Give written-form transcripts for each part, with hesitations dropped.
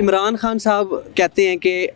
इमरान खान साहब कहते हैं कि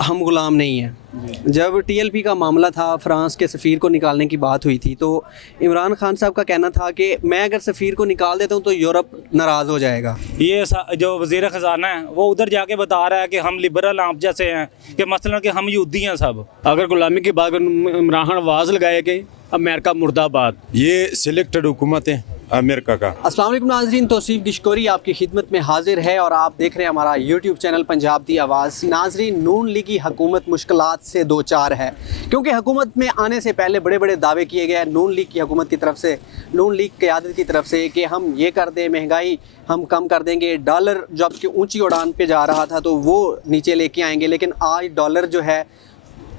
हम गुलाम नहीं हैं। जब टीएलपी का मामला था, फ्रांस के सफ़ीर को निकालने की बात हुई थी, तो इमरान खान साहब का कहना था कि मैं अगर सफ़ीर को निकाल देता हूं तो यूरोप नाराज़ हो जाएगा। ये जो वज़ीर ख़ज़ाना है वो उधर जाके बता रहा है कि हम लिबरल आप जैसे हैं, कि मसलन कि हम यहूदी हैं सब। अगर गुलामी की बात इमरान खान आवाज़ लगाए कि अमेरिका मुर्दाबाद। ये सिलेक्टेड हुकूमत है अमेरिका का। अस्सलाम वालेकुम नाज़रीन, तौसीफ़ गिशकोरी आपकी खिदमत में हाजिर है और आप देख रहे हैं हमारा यूट्यूब चैनल पंजाब दी आवाज़। नाज़रीन, नून लीगी हुकूमत मुश्किलात से दो चार है, क्योंकि हुकूमत में आने से पहले बड़े बड़े दावे किए गए नून लीग की हुकूमत की तरफ से, नून लीग क़यादत की तरफ से कि हम ये कर दें, महंगाई हम कम कर देंगे, डॉलर जब कि ऊँची उड़ान पर जा रहा था तो वो नीचे लेके आएंगे। लेकिन आज डॉलर जो है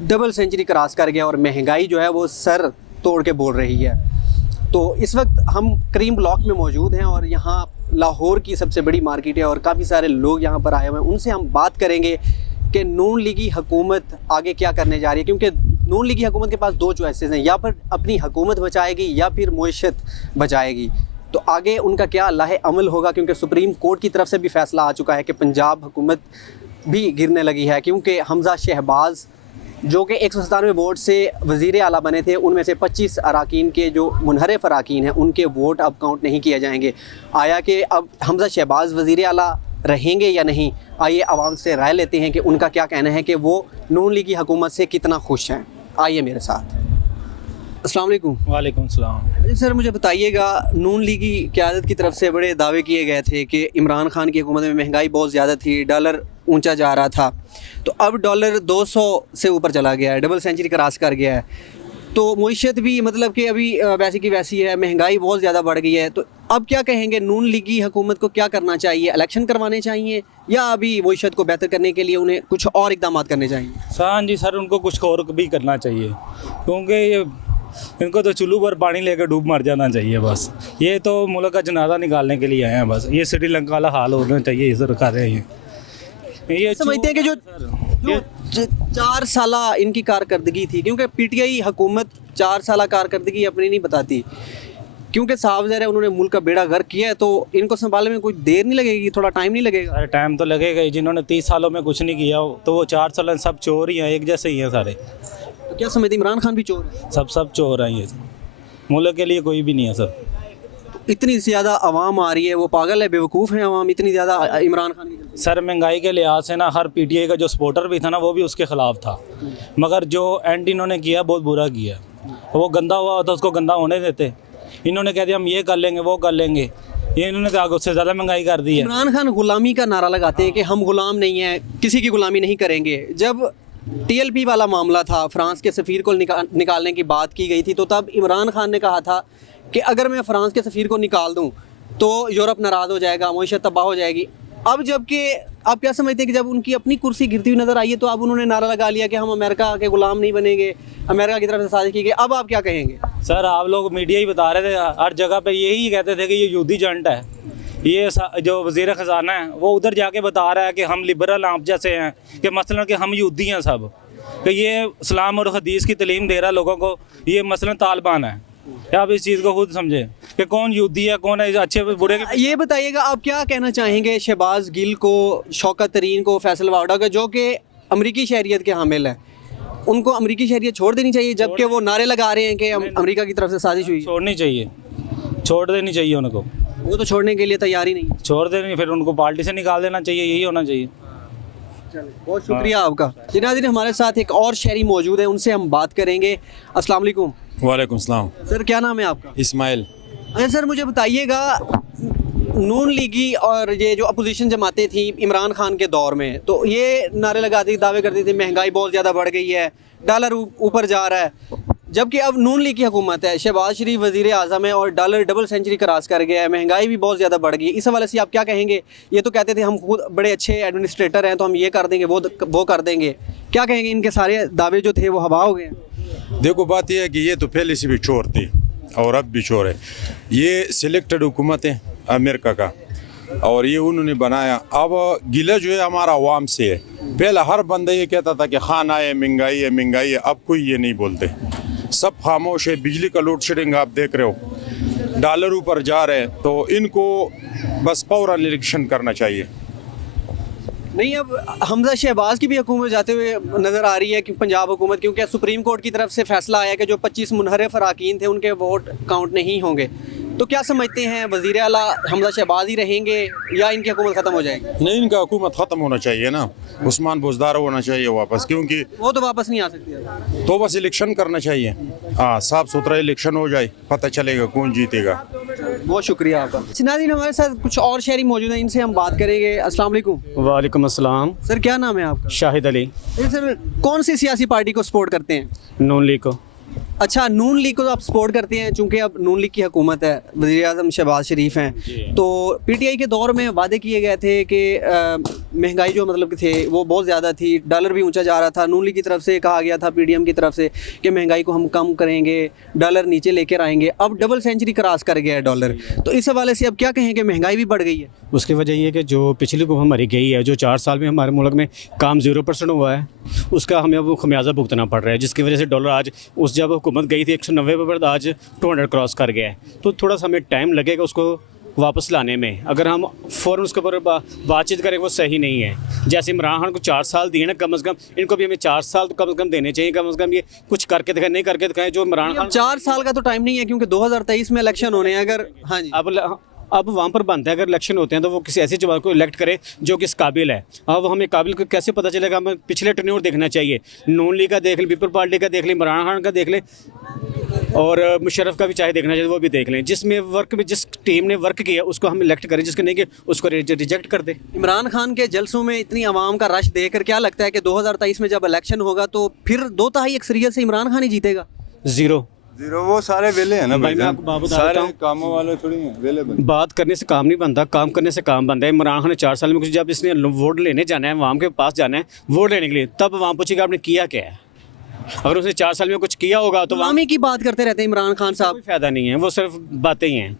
डबल सेंचुरी क्रॉस कर गया और महंगाई जो है वो सर तोड़ के बोल रही है। तो इस वक्त हम करीम ब्लॉक में मौजूद हैं और यहाँ लाहौर की सबसे बड़ी मार्केट है और काफ़ी सारे लोग यहाँ पर आए हुए हैं। उनसे हम बात करेंगे कि नून लीगी हुकूमत आगे क्या करने जा रही है, क्योंकि नून लीगी हुकूमत के पास दो चॉइसेस हैं, या फिर अपनी हुकूमत बचाएगी या फिर मुईशत बचाएगी। तो आगे उनका क्या लाहे अमल होगा, क्योंकि सुप्रीम कोर्ट की तरफ से भी फैसला आ चुका है कि पंजाब हुकूमत भी गिरने लगी है, क्योंकि हमजा शहबाज जो कि 197 वोट से वज़ीर आला बने थे, उनमें से 25 अराकीन के जो मुनहरिफ अराकीन हैं उनके वोट अब काउंट नहीं किए जाएंगे। आया कि अब हमजा शहबाज वज़ीर आला रहेंगे या नहीं, आइए आवाम से राय लेते हैं कि उनका क्या कहना है कि वो नून लीगी हुकूमत से कितना खुश हैं। आइए मेरे साथ। अस्सलाम वालेकुम। वालेकुम सलाम। अच्छा सर, मुझे बताइएगा, नून लीगी क़यादत की तरफ से बड़े दावे किए गए थे कि इमरान खान की हुकूमत में महंगाई बहुत ज़्यादा थी, डॉलर ऊंचा जा रहा था, तो अब डॉलर 200 से ऊपर चला गया है, डबल सेंचुरी क्रॉस कर गया है। तो मुईशत भी मतलब कि अभी वैसी की वैसी है, महंगाई बहुत ज़्यादा बढ़ गई है। तो अब क्या कहेंगे, नून लीगी हुकूमत को क्या करना चाहिए? इलेक्शन करवाने चाहिए या अभी मुईशत को बेहतर करने के लिए उन्हें कुछ और इकदाम करने चाहिए? हाँ जी सर, उनको कुछ और भी करना चाहिए, क्योंकि ये इनको तो चुल्लू पर पानी लेकर डूब मर जाना चाहिए बस। ये तो मुल्क का जनाजा निकालने के लिए आए हैं बस। ये श्रीलंका वाला हाल होना चाहिए, इधर कर रहे हैं। ये समझते हैं कि जो 4 साल इनकी कारकर्दगी थी, क्योंकि पीटीआई हुकूमत 4 साल कारकर्दगी अपनी नहीं बताती, क्योंकि साफ ज़ाहिर है उन्होंने मुल्क का बेड़ा गर्क किया है, तो इनको संभालने में कोई देर नहीं लगेगी, थोड़ा टाइम नहीं लगेगा? अरे टाइम तो लगेगा ही। जिन्होंने 30 सालों में कुछ नहीं किया तो वो 4 साल सब चोर ही हैं, एक जैसे ही हैं सारे। तो क्या समझते, इमरान खान भी चोर है? सब चोर हैं ये। मुल्क के लिए कोई भी नहीं है सर। इतनी ज़्यादा आवाम आ रही है, वो पागल है, बेवकूफ़ है आवाम इतनी ज़्यादा इमरान खान की? सर महंगाई के लिहाज से ना हर पीटीआई का जो सपोर्टर भी था ना वो भी उसके ख़िलाफ़ था, मगर जो एंड इन्होंने किया बहुत बुरा किया। वो गंदा हुआ तो उसको गंदा होने देते। इन्होंने कह दिया हम ये कर लेंगे वो कर लेंगे, ये इन्होंने तो आगे उससे ज़्यादा महंगाई कर दी है। इमरान खान गुलामी का नारा लगाते हैं कि हम गुलाम नहीं हैं, किसी की गुलामी नहीं करेंगे। जब टीएलपी वाला मामला था, फ्रांस के सफ़ीर को निकालने की बात की गई थी, तो तब इमरान खान ने कहा था कि अगर मैं फ़्रांस के सफ़ीर को निकाल दूं तो यूरोप नाराज़ हो जाएगा, मुईशत तबाह हो जाएगी। अब जबकि आप क्या समझते हैं कि जब उनकी अपनी कुर्सी गिरती हुई नज़र आई है तो अब उन्होंने नारा लगा लिया कि हम अमेरिका के गुलाम नहीं बनेंगे, अमेरिका की तरफ से साजिश की गई। अब आप क्या कहेंगे? सर आप लोग मीडिया ही बता रहे थे, हर जगह पे यही कहते थे कि ये यहूदी जंट है। ये जो वज़ीर ख़ज़ाना है वो उधर जाके बता रहा है कि हम लिबरल आप जैसे हैं, कि मसलन कि हम यहूदी हैं सब, कि ये इस्लाम और हदीस की तालीम दे रहा है लोगों को। ये मसलन तालिबान है। क्या आप इस चीज़ को खुद समझें कि कौन यहूदी है कौन है अच्छे बुरे के? ये बताइएगा, आप क्या कहना चाहेंगे शहबाज गिल को, शौकत तरीन को, फैसल वाडा को, जो कि अमरीकी शहरियत के हामिल है, उनको अमरीकी शहरियत छोड़ देनी चाहिए, जबकि वो नारे लगा रहे हैं कि अमरीका की तरफ से साजिश हुई? छोड़नी चाहिए, छोड़ देनी चाहिए उनको। वो तो छोड़ने के लिए तैयार ही नहीं। छोड़ देनी, फिर उनको पार्टी से निकाल देना चाहिए, यही होना चाहिए। बहुत शुक्रिया आपका। नाज़रीन, हमारे साथ एक और शहरी मौजूद है, उनसे हम बात करेंगे। अस्सलाम वालेकुम। वालेकुम सलाम। सर क्या नाम है आपका? इस्माइल। अच्छा सर, मुझे बताइएगा, नून लीगी और ये जो अपोजिशन जमातें थी इमरान खान के दौर में, तो ये नारे लगाती दावे करती थी महंगाई बहुत ज़्यादा बढ़ गई है, डॉलर ऊपर जा रहा है, जबकि अब नून लीग की हुकूमत है, शहबाज शरीफ वज़ीर आज़म है और डॉलर डबल सेंचुरी क्रॉस कर गया है, महंगाई भी बहुत ज़्यादा बढ़ गई है। इस हवाले से आप क्या कहेंगे? ये तो कहते थे हम खुद बड़े अच्छे एडमिनिस्ट्रेटर हैं तो हम ये कर देंगे वो कर देंगे, क्या कहेंगे? इनके सारे दावे जो थे वो हवा हो गए? देखो बात यह है कि ये तो पहले से भी चोर थी और अब भी चोर है। ये सिलेक्टेड हुकूमत है अमेरिका का और ये उन्होंने बनाया। अब गिला जो है हमारा अवाम से है। पहले हर बंदा ये कहता था कि खाना है, महंगाई है, महंगाई है। अब कोई ये नहीं बोलते, सब खामोश है। बिजली का लोड शेडिंग आप देख रहे हो, डॉलर ऊपर जा रहे हैं, तो इनको बस फौरन इलेक्शन करना चाहिए। नहीं, अब हमजा शहबाज की भी हुकूमत जाते हुए नज़र आ रही है कि पंजाब हुकूमत, क्योंकि सुप्रीम कोर्ट की तरफ से फैसला आया कि जो 25 मुनहरिफ अरकान थे उनके वोट काउंट नहीं होंगे। तो क्या समझते हैं, वज़ीर आला हमजा शहबाज ही रहेंगे या इनकी हुकूमत ख़त्म हो जाएगी? नहीं, इनका हुकूमत ख़त्म होना चाहिए ना, उस्मान बुज़दार होना चाहिए वापस, क्योंकि वो तो वापस नहीं आ सकती। तो बस इलेक्शन करना चाहिए। हाँ, साफ़ सुथरा इलेक्शन हो जाए, पता चलेगा कौन जीतेगा। बहुत शुक्रिया आपका। नाज़रीन, हमारे साथ कुछ और शहरी मौजूद हैं, इनसे हम बात करेंगे। अस्सलाम वालेकुम। वालेकुम अस्सलाम। सर, क्या नाम है आपका? शाहिद अली। सर, कौन सी सियासी पार्टी को सपोर्ट करते हैं? नून लीग को। अच्छा, नून लीग को तो आप सपोर्ट करते हैं, चूंकि अब नून लीग की हुकूमत है, वज़ीर आज़म शहबाज शरीफ हैं, तो पीटीआई के दौर में वादे किए गए थे कि महंगाई जो मतलब कि थे वो बहुत ज़्यादा थी, डॉलर भी ऊंचा जा रहा था। नून लीग की तरफ से कहा गया था, पीडीएम की तरफ से, कि महंगाई को हम कम करेंगे, डॉलर नीचे लेकर आएंगे। अब डबल सेंचुरी क्रॉस कर गया है डॉलर, तो इस हवाले से अब क्या कहें कि महंगाई भी बढ़ गई है? उसकी वजह ये है कि जो पिछली हुकूमत हमारी गई है, जो 4 साल में हमारे मुल्क में काम 0% हुआ है, उसका हमें अब खमियाजा भुगतना पड़ रहा है, जिसकी वजह से डॉलर आज उस जब हुकूमत गई थी 190 पर, आज 200 क्रॉस कर गया है। तो थोड़ा सा हमें टाइम लगेगा उसको वापस लाने में। अगर हम फ़ौरन उसके ऊपर बातचीत करें वो सही नहीं है। जैसे इमरान खान को 4 साल दिए ना, कम से कम इनको भी हमें 4 साल तो कम से कम देने चाहिए। कम से कम ये कुछ करके दिखाएं, नहीं करके दिखाएं। जो इमरान खान 4 साल का तो टाइम नहीं है, क्योंकि 2023 में इलेक्शन होने हैं। अगर हाँ जी, अब वहाँ पर बनता है, अगर इलेक्शन होते हैं तो वो किसी ऐसे जवाब को इलेक्ट करे जो कि इस काबिल है। अब हमें काबिल को कैसे पता चलेगा? हमें पिछले टेन्योर देखना चाहिए। नून लीग का देख लें, पीपल पार्टी का देख लें, इमरान खान का देख लें, और मुशर्रफ का भी चाहे देखना चाहिए, वो भी देख लें। जिसमें वर्क में जिस टीम ने वर्क किया उसको हम इलेक्ट करें, जिसके नहीं कि उसको रिजेक्ट कर दे। इमरान खान के जलसों में इतनी आवाम का रश देखकर क्या लगता है कि 2023 में जब इलेक्शन होगा तो फिर 2/3 अक्सरियत से इमरान खान ही जीतेगा? ज़ीरो वो सारे वेले हैं ना भाई, मैं भाईजान, आपको बात बता सारे देता हूं। कामों वाले थोड़ी हैं, वेले बन। बात करने से काम नहीं बनता, काम करने से काम बनता है। इमरान खान ने 4 साल में कुछ, जब इसने वोट लेने जाना है, वहाँ के पास जाना है वोट लेने के लिए, तब वहाँ पूछेगा आपने किया क्या है। अगर उसने 4 साल में कुछ किया होगा तो वहाँ गुलामी की बात करते रहते हैं इमरान खान साहब। कोई फ़ायदा नहीं है, वो सिर्फ बातें ही हैं।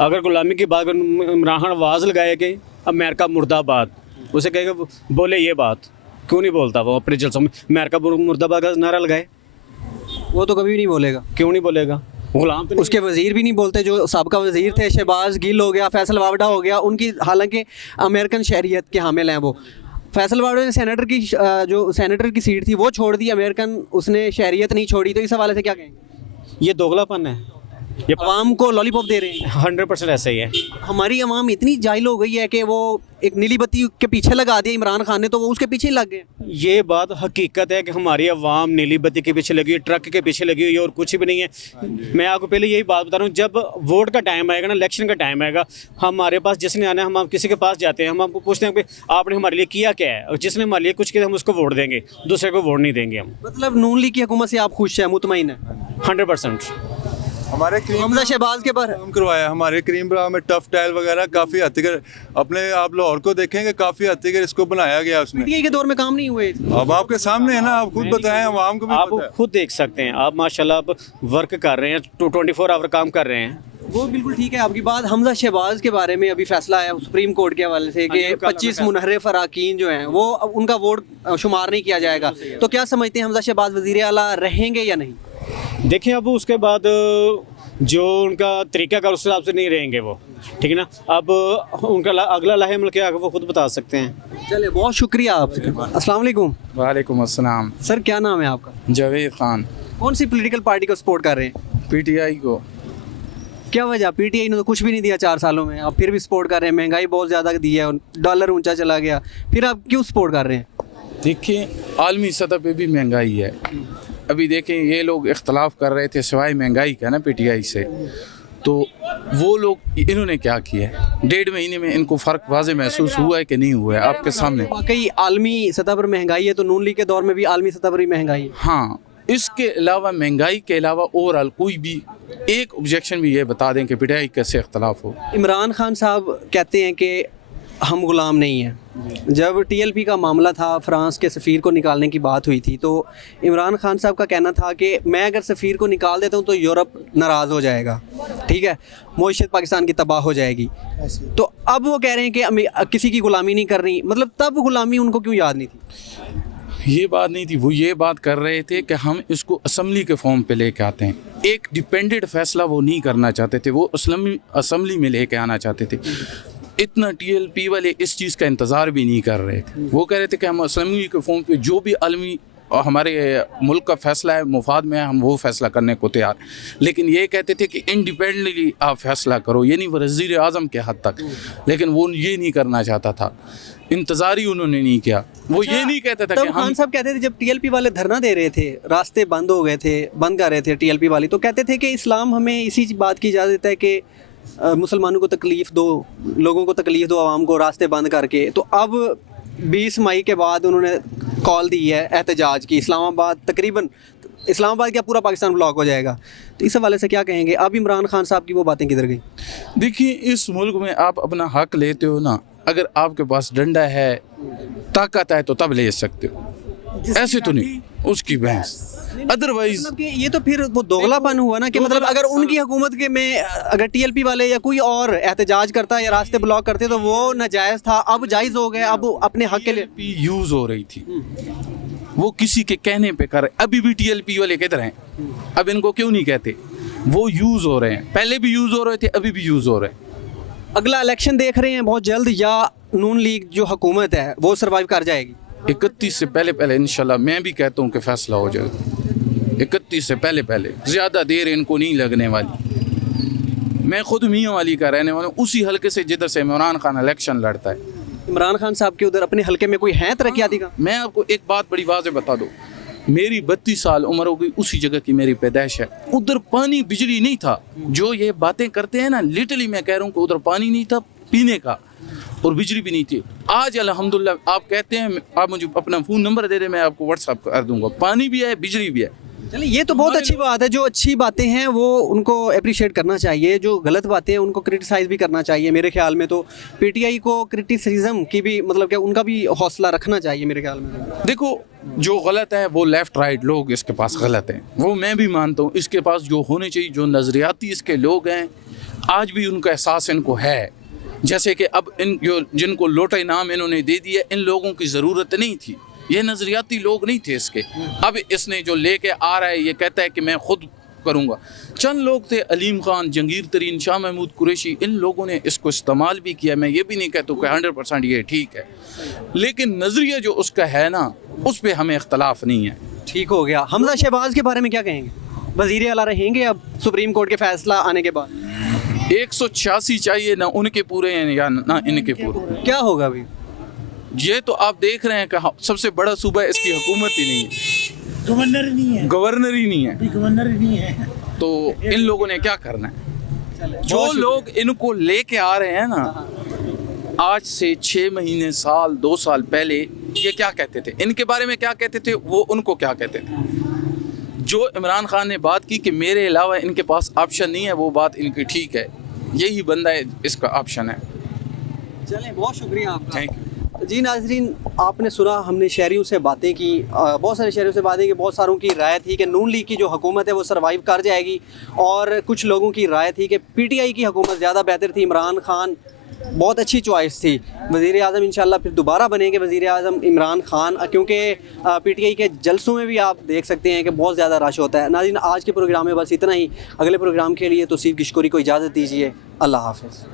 अगर गुलामी की बात, इमरान खान आवाज़ लगाए कि अमेरिका मुर्दाबाद, उसे कहेगा बोले ये बात, क्यों नहीं बोलता वो अपने जलसों में अमेरिका मुर्दाबाद का नारा लगाए? वो तो कभी भी नहीं बोलेगा। क्यों नहीं बोलेगा? गुलाम तो उसके वजीर भी नहीं बोलते, जो साबका वजीर थे, शहबाज गिल हो गया, फैसल वावडा हो गया, उनकी हालांकि अमेरिकन शहरियत के हामिल हैं। वो फैसल वावडा ने जो सेनेटर की सीट थी वो छोड़ दी, अमेरिकन उसने शहरियत नहीं छोड़ी। तो इस हवाले से क्या कहेंगे? ये दोगलापन है, ये आवाम को लॉलीपॉप दे रहे हैं। 100% ऐसा ही है। हमारी आवाम इतनी जाहिल हो गई है कि वो एक नीली बत्ती के पीछे लगा दिया इमरान खान ने, तो वो उसके पीछे ही लग गए। ये बात हकीकत है कि हमारी आवाम नीली बत्ती के पीछे लगी हुई, ट्रक के पीछे लगी हुई है, और कुछ भी नहीं है। मैं आपको पहले यही बात बता रहा हूँ, जब वोट का टाइम आएगा ना, इलेक्शन का टाइम आएगा, हमारे पास जिसने आना है, हम किसी के पास जाते हैं, हम आपको पूछते हैं कि आपने हमारे लिए किया क्या है, और जिसने हमारे लिए कुछ किया हम उसको वोट देंगे, दूसरे को वोट नहीं देंगे हम। मतलब नून लीग की हुकूमत से आप खुश हैं, मुतमईन है? 100%। हमारे हमजा शहबाज के पर काम करवाया, हमारे क्रीमब्रा में टफ टाइल वगैरह काफ़ी हद तक, अपने आप लाहौर को देखेंगे काफ़ी हद तक इसको बनाया गया उसने। पीटीआई के दौर में काम नहीं हुए। अब आपके सामने है ना, आप खुद बताएं, आवाम को भी आप पता है। खुद देख सकते हैं, आप माशाल्लाह आप वर्क कर रहे हैं, 24 आवर काम कर रहे हैं। वो बिल्कुल ठीक है आपकी बात। हमजा शहबाज के बारे में अभी फैसला आया सुप्रीम कोर्ट के हवाले से कि 25 मुनहरिफ अरकान जो हैं वो अब उनका वोट शुमार नहीं किया जाएगा। तो क्या समझते हैं, हमजा शहबाज वज़ीर आला रहेंगे या नहीं? देखिए, अब उसके बाद जो उनका तरीका का उस हिसाब से नहीं रहेंगे वो, ठीक है ना। अब उनका अगला लाहेमल क्या है वो खुद बता सकते हैं। चलिए, बहुत शुक्रिया आपसे। अस्सलाम वालेकुम। वालेकुम अस्सलाम। सर, क्या नाम है आपका? जावेद खान। कौन सी पॉलिटिकल पार्टी को सपोर्ट कर रहे हैं? पीटीआई को। क्या वजह? पीटीआई ने तो कुछ भी नहीं दिया 4 सालों में, आप फिर भी सपोर्ट कर रहे हैं। महंगाई बहुत ज़्यादा दी है, डॉलर ऊंचा चला गया, फिर आप क्यों सपोर्ट कर रहे हैं? देखिए, आलमी सतह पे भी महंगाई है। अभी देखें, ये लोग इख्तलाफ कर रहे थे सिवाय महंगाई का ना पीटीआई से, तो वो लोग इन्होंने क्या किया है? 1.5 महीने में इनको फ़र्क वाज़े महसूस हुआ है कि नहीं हुआ है आपके सामने? वाकई आलमी सतह पर महंगाई है, तो नून लीग के दौर में भी आलमी सतह पर ही महंगाई है। हाँ, इसके अलावा महंगाई के अलावा ओवरऑल कोई भी एक ऑब्जेक्शन भी ये बता दें कि पीटीआई कैसे इख्तलाफ हो। इमरान खान साहब कहते हैं कि हम गुलाम नहीं हैं। जब टीएलपी का मामला था, फ्रांस के सफ़ीर को निकालने की बात हुई थी, तो इमरान खान साहब का कहना था कि मैं अगर सफ़ीर को निकाल देता हूं तो यूरोप नाराज़ हो जाएगा, ठीक है, मईशत पाकिस्तान की तबाह हो जाएगी। तो अब वो कह रहे हैं कि किसी की गुलामी नहीं करनी। मतलब तब गुलामी उनको क्यों याद नहीं थी? ये बात नहीं थी, वो ये बात कर रहे थे कि हम इसको असम्बली के फॉर्म पे लेके आते हैं। एक डिपेंडेंट फैसला वो नहीं करना चाहते थे, वो असम्बली में लेके आना चाहते थे। इतना टीएलपी वाले इस चीज़ का इंतज़ार भी नहीं कर रहे थे। वो कह रहे थे कि हम असलमी के फ़ोन पे जो भी आलमी हमारे मुल्क का फ़ैसला है, मुफाद में है, हम वो फ़ैसला करने को तैयार। लेकिन ये कहते थे कि इंडिपेंडेंटली आप फ़ैसला करो, ये नहीं वज़ीर आज़म के हद तक, लेकिन वो ये नहीं करना चाहता था, इंतज़ार ही उन्होंने नहीं किया। वो ये नहीं कहता था कि तब खान साहब कहते थे जब टीएलपी वाले धरना दे रहे थे, रास्ते बंद हो गए थे, बंद कर रहे थे टीएलपी वाली, तो कहते थे कि इस्लाम हमें इसी बात की इजाज़त देता है कि मुसलमानों को तकलीफ़ दो, लोगों को तकलीफ़ दो, आवाम को, रास्ते बंद करके। तो अब 20 मई के बाद उन्होंने कॉल दी है एहतजाज की, इस्लामाबाद तकरीबन इस्लामाबाद क्या पूरा पाकिस्तान ब्लॉक हो जाएगा। तो इस हवाले से क्या कहेंगे? अब इमरान खान साहब की वो बातें किधर गई? देखिए, इस मुल्क में आप अपना हक लेते हो ना, अगर आपके पास डंडा है, ताकत है, तो तब ले सकते हो, ऐसे तो नहीं उसकी बहस। अदरवाइज मतलब कि ये तो फिर वो दोगलापन हुआ ना कि मतलब अगर उनकी हुकूमत के में अगर टीएलपी वाले या कोई और एहतजाज करता या रास्ते ब्लॉक करते तो वो नाजायज़ था, अब जायज़ हो गए, अब अपने हक के लिए यूज़ हो रही थी, वो किसी के कहने पे कर रहे। अभी भी टीएलपी वाले किधर हैं? अब इनको क्यों नहीं कहते? वो यूज़ हो रहे हैं, पहले भी यूज़ हो रहे थे, अभी भी यूज़ हो रहे हैं। अगला इलेक्शन देख रहे हैं बहुत जल्द, या नून लीग जो हुकूमत है वो सर्वाइव कर जाएगी? 31 से पहले इंशाल्लाह मैं भी कहता हूँ कि फ़ैसला हो जाएगा। 31 से पहले ज़्यादा देर इनको नहीं लगने वाली। मैं खुद मियाँ वाली का रहने वाला हूँ, उसी हल्के से जिधर से इमरान खान इलेक्शन लड़ता है। इमरान खान साहब के उधर अपने हल्के में कोई है तरक्याती का? मैं आपको एक बात बड़ी वाज़ेह बता दूँ, मेरी 32 साल उम्र हो गई, उसी जगह की मेरी पैदाइश है। उधर पानी बिजली नहीं था, जो ये बातें करते हैं ना, लिटरली मैं कह रहा हूँ कि उधर पानी नहीं था पीने का और बिजली भी नहीं थी। आज अल्हम्दुलिल्लाह आप कहते हैं, आप मुझे अपना फ़ोन नंबर दे दें, मैं आपको व्हाट्सअप कर दूँगा, पानी भी है, बिजली भी है। चलिए, ये तो बहुत अच्छी बात है। जो अच्छी बातें हैं वो उनको अप्रिशिएट करना चाहिए, जो गलत बातें हैं उनको क्रिटिसाइज़ भी करना चाहिए। मेरे ख्याल में तो पीटीआई को क्रिटिसिज्म की भी मतलब क्या उनका भी हौसला रखना चाहिए मेरे ख्याल में। देखो, जो गलत है वो लेफ़्ट राइट लोग इसके पास गलत हैं, वो मैं भी मानता हूँ। इसके पास जो होने चाहिए, जो नज़रियाती इसके लोग हैं, आज भी उनका एहसास इनको है। जैसे कि अब इन जिनको लोटा इनाम इन्होंने दे दिया, इन लोगों की ज़रूरत नहीं थी, ये नज़रियाती लोग नहीं थे इसके। अब इसने जो लेके आ रहा है, ये कहता है कि मैं खुद करूँगा। चंद लोग थे, अलीम खान, जंगीर तरीन, शाह महमूद कुरैशी, इन लोगों ने इसको इस्तेमाल भी किया। मैं ये भी नहीं कहता कि 100% ये ठीक है, लेकिन नज़रिया जो उसका है ना, उस पर हमें इख्तलाफ नहीं है। ठीक हो गया। हमजा शहबाज के बारे में क्या कहेंगे? वज़ीर आला रहेंगे अब सुप्रीम कोर्ट के फैसला आने के बाद? 186 चाहिए, ना उनके पूरे हैं या ना इनके पूरे। क्या होगा अभी? ये तो आप देख रहे हैं कि सबसे बड़ा सूबा इसकी हुकूमत ही नहीं है, गवर्नर ही नहीं है, गवर्नर ही नहीं है, अभी गवर्नर ही नहीं है। तो इन लोगों ने क्या करना है? जो लोग इनको लेके आ रहे हैं ना, आज से 6 महीने, साल, 2 साल पहले ये क्या कहते थे, इनके बारे में क्या कहते थे, वो उनको क्या कहते थे? जो इमरान खान ने बात की कि मेरे अलावा इनके पास ऑप्शन नहीं है, वो बात इनकी ठीक है, यही बंदा है, इसका ऑप्शन है। चलें, बहुत शुक्रिया आपका। Thank you. जी नाजरीन, आपने सुना, हमने शहरियों से बातें की, बहुत सारे शहरियों से बातें की। बहुत सारों की राय थी कि नून लीग की जो हुकूमत है वो सर्वाइव कर जाएगी, और कुछ लोगों की राय थी कि पीटीआई की हुकूमत ज़्यादा बेहतर थी, इमरान खान बहुत अच्छी चॉइस थी। वज़ीर आज़म इंशाल्लाह फिर दोबारा बनेंगे वज़ीर आज़म इमरान खान, क्योंकि पीटीआई के जलसों में भी आप देख सकते हैं कि बहुत ज़्यादा रश होता है। नाज़रीन, आज के प्रोग्राम में बस इतना ही। अगले प्रोग्राम के लिए तौसीफ़ गिशकोरी को इजाज़त दीजिए। अल्लाह हाफ़िज़।